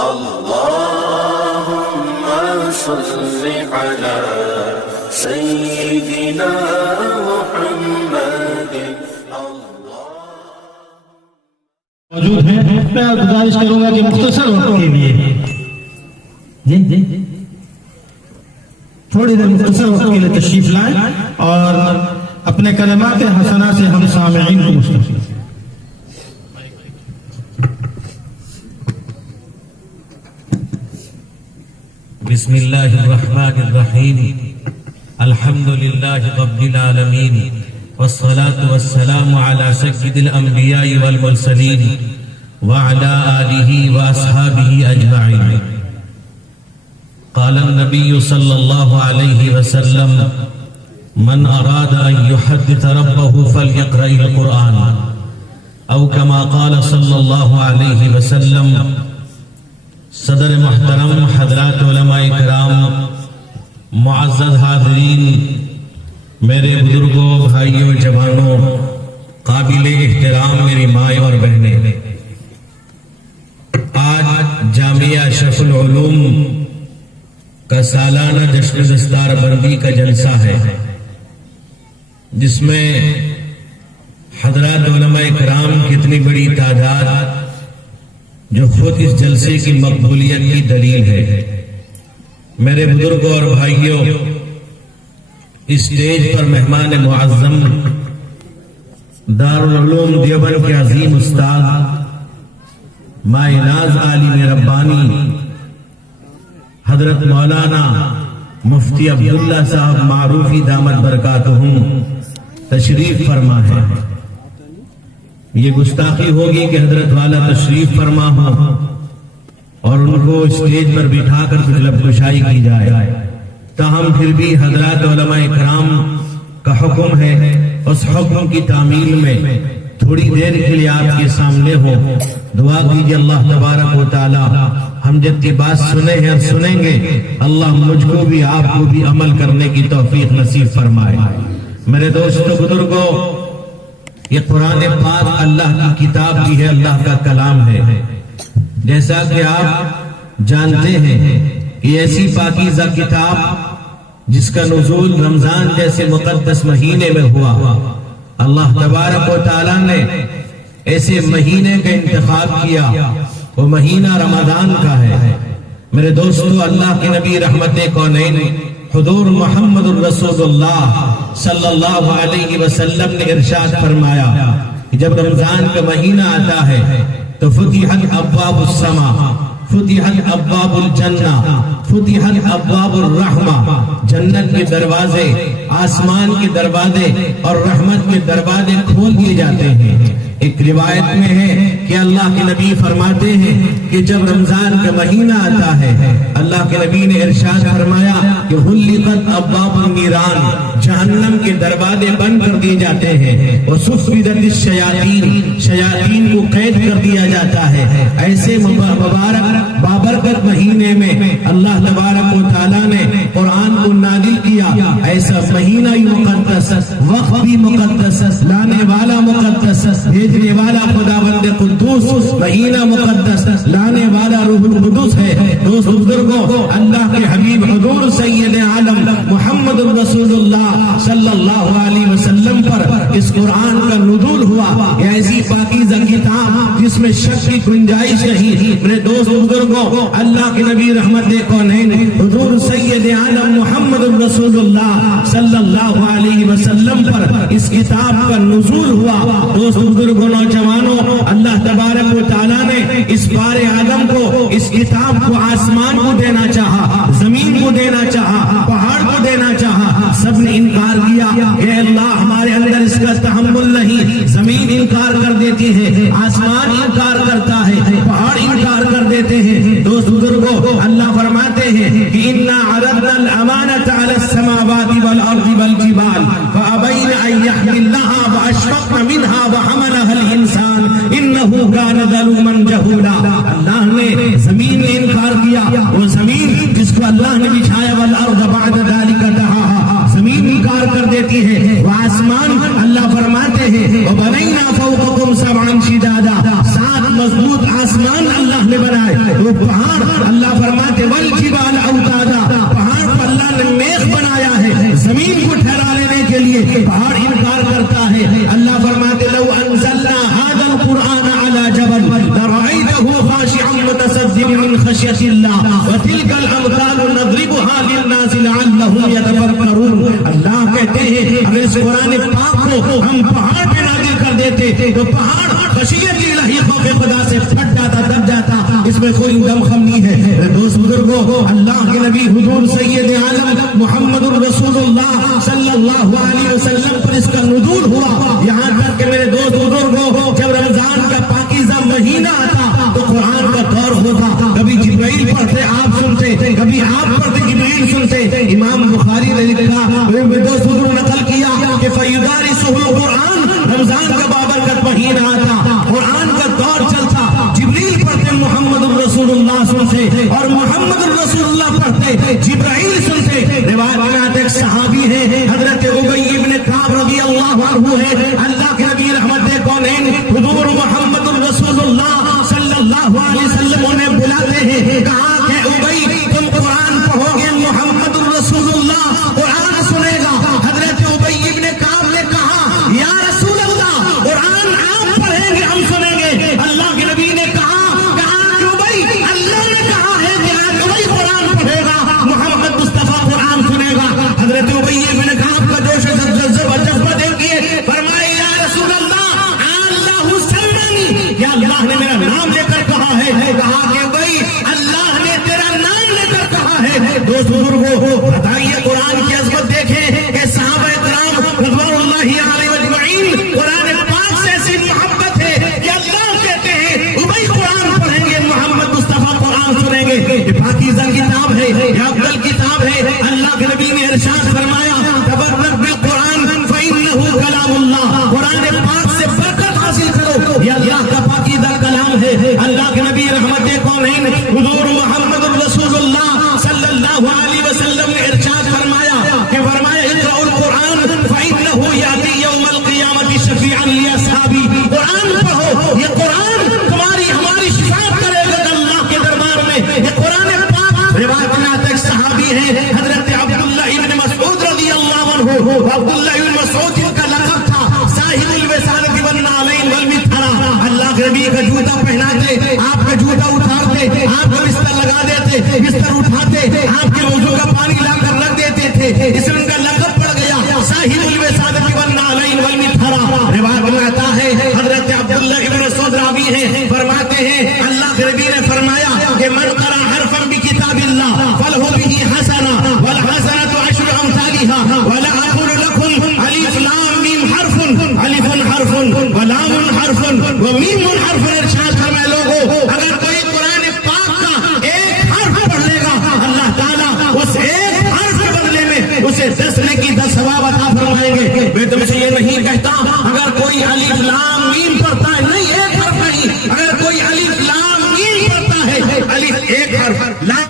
اللهم صل على سيدنا محمد. موجود ہیں. میں گزارش کروں گا کہ مختصر وقت کے لیے تھوڑی دیر مختصر وقت کے لیے تشریف لائیں اور اپنے کلمات حسنہ سے ہم سامعین کو مستفید. بسم اللہ الرحمن الرحیم. الحمد للہ رب العالمین والصلاة والسلام على سید الانبیاء والمرسلین وعلى آلہ واصحابہ اجمعین. قال النبی صلی اللہ علیہ وسلم من اراد ان يحدث ربه فليقرأ القرآن او كما قال صلی اللہ علیہ وسلم. صدر محترم، حضرات علماء کرام، معزز حاضرین، میرے بزرگوں، بھائیوں، جوانوں، قابل احترام میری مائیں اور بہنیں، آج جامعہ اشرف العلوم کا سالانہ جشن دستار بندی کا جلسہ ہے، جس میں حضرات علماء کرام کی اتنی بڑی تعداد جو خود اس جلسے کی مقبولیت کی دلیل ہے. میرے بزرگوں اور بھائیوں، اسٹیج پر مہمان معظم دارالعلوم دیوبند کے عظیم استاد مایناز عالم ربانی حضرت مولانا مفتی عبداللہ صاحب معروفی دامت برکاتہم تشریف فرما ہے. یہ گستاخی ہوگی کہ حضرت والا تشریف فرما ہو اور ان کو اسٹیج پر بٹھا کر لب کشائی کی جائے. تاہم پھر بھی حضرات علماء کرام کا حکم ہے، اس حکم کی تعمیل میں تھوڑی دیر کے لیے آپ کے سامنے ہو. دعا کیجیے اللہ تبارک و تعالی ہم جتنی بات سنے ہیں اور سنیں گے، اللہ مجھ کو بھی آپ کو بھی عمل کرنے کی توفیق نصیب فرمائے. میرے دوستوں، بزرگوں، یہ قرآن پاک اللہ کی کتاب بھی ہے، اللہ کا کلام ہے. جیسا کہ آپ جانتے ہیں کہ ایسی پاکیزہ کتاب جس کا نزول رمضان جیسے مقدس مہینے میں ہوا، اللہ تبارک و تعالیٰ نے ایسے مہینے کا انتخاب کیا، وہ مہینہ رمضان کا ہے. میرے دوستو، اللہ کے نبی رحمت کونین حضور محمد الرسول اللہ صلی اللہ علیہ وسلم نے ارشاد فرمایا کہ جب رمضان کا مہینہ آتا ہے تو فتحت ابواب السماء، فتحت ابواب الجنہ، فتحت ابواب الرحمہ. جنت کے دروازے، آسمان کے دروازے اور رحمت کے دروازے کھول دیے جاتے ہیں. ایک روایت میں ہے کہ اللہ کے نبی فرماتے ہیں کہ جب رمضان کا مہینہ آتا ہے اللہ کے نبی نے ارشاد فرمایا کہ حلقت ابواب النیران، جہنم کے دروازے بند کر دیے جاتے ہیں، وصفدت الشیاطین، شیاطین کو قید کر دیا جاتا ہے. ایسے مبارک بابرکت مہینے میں اللہ تبارک و تعالیٰ نے قرآن کو نازل کیا. ایسا مہینہ ہی مقدس، وقت بھی مقدس، لانے والا مقدس، بھیجنے والا خداوند قدوس، مہینہ مقدس، لانے والا روح القدس ہے. دوست بزرگوں، اللہ کے حبیب حضور سید عالم محمد رسول اللہ صلی اللہ علیہ وسلم پر اس قرآن کا نزول ہوا. یہ ایسی پاکیزہ کتاب جس میں شک کی گنجائش نہیں. میرے دوست بزرگوں، اللہ کے نبی رحمت کونین حضور سید عالم محمد رسول اللہ صلی اللہ علیہ وسلم پر اس کتاب کا نزول ہوا. دوست بزرگوں، نوجوانوں، اللہ تبارک و تعالیٰ نے اس بار آدم کو، اس کتاب کو آسمان کو دینا چاہا، زمین کو دینا چاہا، پہاڑ کو دینا چاہا. سب نے انکار کیا. اے اللہ، ہمارے اندر اس کا تحمل نہیں. زمین انکار کر دیتی ہے، آسمان انکار کرتا ہے، پہاڑ انکار کر دیتے ہیں. دوست بزرگوں، اللہ فرماتے ہیں کہ اِنَّا عَرَضْنَا الْأَمَانَةَ عَلَى السَّمَاوَاتِ وَالْأَرْضِ وَالْجِبَالِ فَأَبَيْنَ أَن يَحْمِلْنَهَا وَأَشْفَقْنَ مِنْهَا وَحَمَلَهَا الْإِنسَانُ إِنَّهُ كَانَ ظَلُومًا جَهُولًا. اللہ نے زمین نے انکار کیا، وہ زمین جس کو اللہ نے بچھایا، وَالْأَرْضَ بَعْدَ ذَلِكَ دَحَاهَا، زمین انکار کر دیتی ہے. وہ آسمان، اللہ فرماتے ہیں وَبَنَيْنَا فَوْقَكُمْ سَبْعًا شِدَادًا، 7 مضبوط آسمان اللہ نے بنائے. وہ پہاڑ اللہ فرماتے والجبال اوتادا، پہاڑ کو اللہ نے میخ بنایا ہے زمین کو ٹھہرا لینے کے لیے، پہاڑ انکار کرتا ہے۔ اللہ فرماتے لو انزلنا هذا القرآن على جبل لرأيته خاشعا متصدعا من خشية الله وتلك الأمثال نضربها للناس لعلهم يتفكرون۔ اللہ کہتے ہیں اگر اس قرآن پاک کو ہم پہاڑ پہ نازل کر دیتے تو پہاڑ خشیت الہی خوف خدا سے پھٹ جاتا، دب جاتا، اس میں کوئی دم خم نہیں ہے۔ دوست بزرگوں، اللہ کے نبی حضور سید عالم محمد الرسول اللہ صلی اللہ علیہ وسلم پر اس کا نزول ہوا، یہاں تک کہ میرے دوست بزرگوں جب رمضان کا پاکیزہ مہینہ آتا تو قرآن کا دور ہوتا، کبھی جبرائیل پڑھتے آپ سنتے، کبھی آپ پڑھتے جبرائیل سنتے۔ امام بخاری نے لکھا، دوست بزرگ نقل کیا کہ فیدارسہ القرآن، رمضان کا بابرکت مہینہ آتا، قرآن کا دور چلتا، جبرائیل پڑھتے محمد الرسول اللہ سنتے، اور محمد الرسول اللہ پڑھتے جبرائیل سنتے۔ روایت ایک صحابی ہے حضرت ابی بن کعب رضی اللہ عنہ ہے، اللہ کے نبی رحمت کونین حضور محمد الرسول اللہ صلی اللہ علیہ وسلم انہیں بلاتے ہیں، کہا کہ ابی تم قرآن پڑھو گے، محمد الرسول اللہ قرآن سنے گا۔ حضرت ابی بن کعب نے کہا یا رسول اللہ قرآن آپ پڑھیں گے ہم سنیں گے۔ اللہ کے نبی نے کہا ابی اللہ نے کہا ہے کہ ابی قرآن پڑھے گا، محمد مصطفیٰ قرآن سنے گا۔ حضرت ابی بن کعب کا جوش جذبہ دیکھیے، فرمائے یا رسول اللہ اللہ سمعني، یا اللہ نے میرا نام لے کر کہا ہے، کہا کہ بھائی اللہ نے تیرا نام لے کر کہا ہے۔ دوست بزرگوں بتائیے قرآن کی عظمت دیکھیں کہ صحابہ کرام رضوان اللہ علیہ اجمعین قرآن پاک سے ایسی محبت ہے کہ اللہ کہتے ہیں ابی قرآن پڑھیں گے، محمد مصطفیٰ قرآن سنیں گے۔ یہ پاکیزہ کتاب ہے، یہ افضل کتاب ہے۔ اللہ کے نبی نے ارشاد فرمایا تبرک بالقرآن فإنہ کلام اللہ، قرآن پاک سے برکت حاصل کرو، یہ اللہ کا پاکیزہ کلام ہے۔ اللہ کے نبی رحمت کونین حضور محمد الرسول اللہ صلی اللہ علیہ وسلم نے ارشاد فرمایا کہ فرمایا اقرأوا القرآن فإنہ یأتی یوم القیامة شفیعا لأصحابی، قرآن پڑھو، یہ قرآن تمہاری ہماری شفاعت کرے گا اللہ کے دربار میں۔ یہ قرآن پاک روایت میں آتا ایک صحابی ہے حضرت عبداللہ ابن مسعود رضی اللہ عنہ، عبداللہ ابن مسعود جن کا لقب تھا صاحب الوسادۃ والنعلین والمطھرہ، اللہ کے نبی کا جوتا پہناتے، آپ کا جوتا اتارتے، آپ کا بستر لگا دیتے، بستر اٹھاتے، آپ کے وضو کا پانی لا کر رکھ دیتے تھے، اس میں ان کا لقب پڑ گیا صاحب الوسادۃ والنعلین والمطھرہ۔ روایت میں آتا ہے حضرت عبداللہ ابن مسعود راوی ہیں، فرماتے ہیں اللہ کے نبی نے فرمایا کہ من قرأ حرفا بکتاب اللہ فلہ بہ حسنہ والحسنۃ عشر امثالها ولا اقول لكم الف لام میم حرف، الف حرف ولام حرف ومیم حرف۔ ارشاد فرمائے لوگوں اگر کوئی قرآن پاک کا ایک حرف پڑھ لے گا اللہ تعالیٰ اس ایک حرف کے بدلے میں اسے 10 نیکی 10 ثواب عطا فرمائیں گے۔ میں تم سے یہ نہیں کہتا اگر کوئی الف لام میم پڑھتا ہے، نہیں ایک حرف نہیں، اگر کوئی الف لام میم پڑھتا ہے، الف ایک حرف لام۔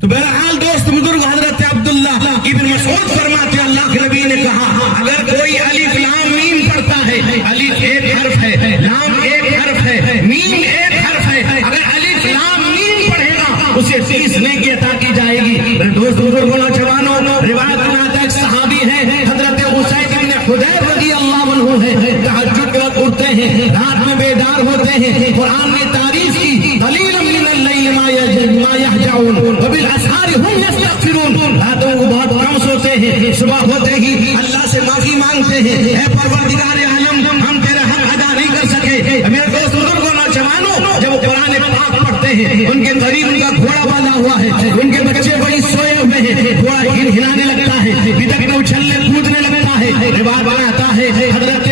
تو بہرحال دوست بزرگ حضرت عبداللہ ابن مسعود فرماتے اللہ کے نبی نے کہا اگر کوئی الف لام میم پڑھتا ہے، الف ایک حرف ہے، لام ایک حرف ہے، میم ایک حرف ہے، اگر الف لام میم پڑھے گا اسے 30 نیکی عطا کی جائے گی۔ دوست بزرگوں نوجوانوں روایت میں آتا ایک صحابی ہے حضرت اسید بن حضیر رضی اللہ عنہ ہے، تہجد کے وقت اٹھتے ہیں، رات میں بیدار ہوتے ہیں، قرآن نے تعریف کی قلیلا من اللیل ما یہجعون وبالاسحار هم یستغفرون، راتوں کو بہت کم سوتے ہیں، صبح ہوتے ہی اللہ سے معافی مانگتے ہیں، اے پروردگار عالم ہم تیرا حق ادا نہیں کر سکے۔ میرے دوست بزرگوں نوجوانوں جب قرآن پاک پڑھتے ہیں ان کے قریب ان کا گھوڑا باندھا ہوا ہے، ان کے بچے وہی سوئے ہوئے ہیں، گھوڑا ہلانے لگتا ہے، بدک میں اچھلنے کودنے لگتا ہے۔ روایت میں آتا ہے حضرت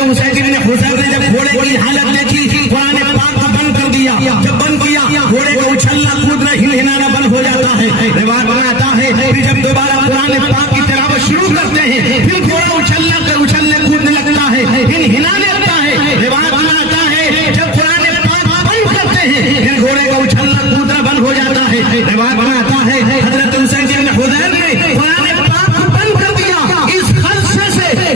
اسید بن حضیر نے جب گھوڑے کی حالت دیکھی قرآن پاک کو بند کر دیا، جب بند کیا گھوڑے کو اچھلنا کودنا ہلانا بند ہو جاتا ہے۔ روایت میں آتا ہے پھر جب دوبارہ قرآن پاک کی تلاوت شروع کرتے ہیں پھر گھوڑا اچھلنے کودنے لگتا ہے، ہلانے لگتا ہے۔ روایت میں آتا ہے جب قرآن پاک بند کرتے ہیں پھر گھوڑے کا اچھلنا کودنا بند ہو جاتا ہے۔ روایت میں آتا ہے حضرت اسید بن حضیر نے قرآن پاک کو بند کر دیا اس خدشے سے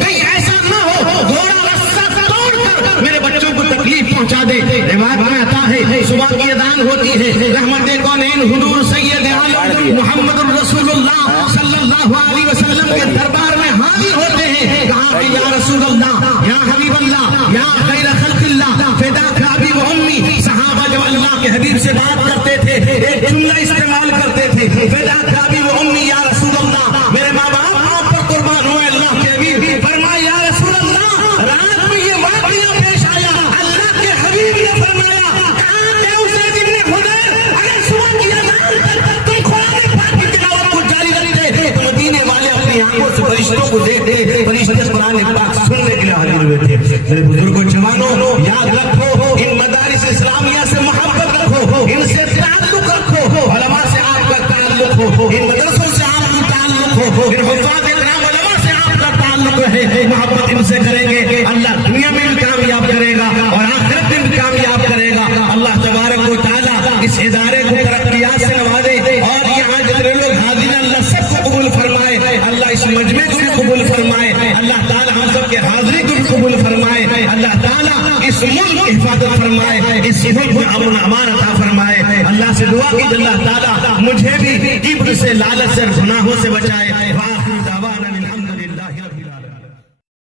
ہوتی ہے رحمت کونین حضور سید عالم محمد الرسول اللہ صلی اللہ علیہ وسلم کے دربار میں حاضر ہوتے ہیں. کہا کہ یا رسول اللہ، یا حبیب اللہ، یا خیر خلق اللہ، فداک ابی و امی. صحابہ جب اللہ کے حبیب سے بات کرتے تھے ایک جملہ استعمال کرتے تھے، فداک ابی و امی یا رسول اللہ، میرے ماں باپ آپ پر قربان ہوئے اللہ کے حبیب. فرمایا یا رسول اللہ، رات میں یہ واقعہ پیش آیا، اللہ کے حبیب نے فرمایا کہاں تھے اسے جن نے خدا اگر صبح کی اذان تک تم قرآن پاک کی تلاوت کو جاری رکھتے تو مدینے والے اپنی آنکھوں سے فرشتوں کو دیکھتے، فرشتے قرآن پاک سننے کے لیے حاضر ہوئے تھے. میرے بزرگوں جوانوں یاد رکھو، ان مدارس اسلامیہ سے محبت رکھو، ان سے تعلق رکھو، علماء سے آپ کا تعلق ہو، ان مدرسوں سے آپ کا تعلق ہو، ان حفاظ کرام علماء سے آپ کا تعلق رہے. محبت ان سے کریں گے اللہ دنیا میں بھی کامیاب کرے گا اور آخرت میں بھی کامیاب کرے گا. اللہ تبارک و تعالیٰ اس ادارے کو ترقیات سے نوازے اور یہاں جتنے لوگ حاضر اللہ سب کو قبول فرمائے. اللہ اس مجمع کو بھی قبول فرمائے. اللہ تعالیٰ ہم سب کے حاضری کو بھی قبول فرمائے. اللہ تعالیٰ اس ملک کی حفاظت فرمائے، اس ملک میں امن امان عطا فرمائے. اللہ سے دعا کی اللہ تعالیٰ مجھے بھی کبر سے، لالچ سے، گناہوں سے بچائے.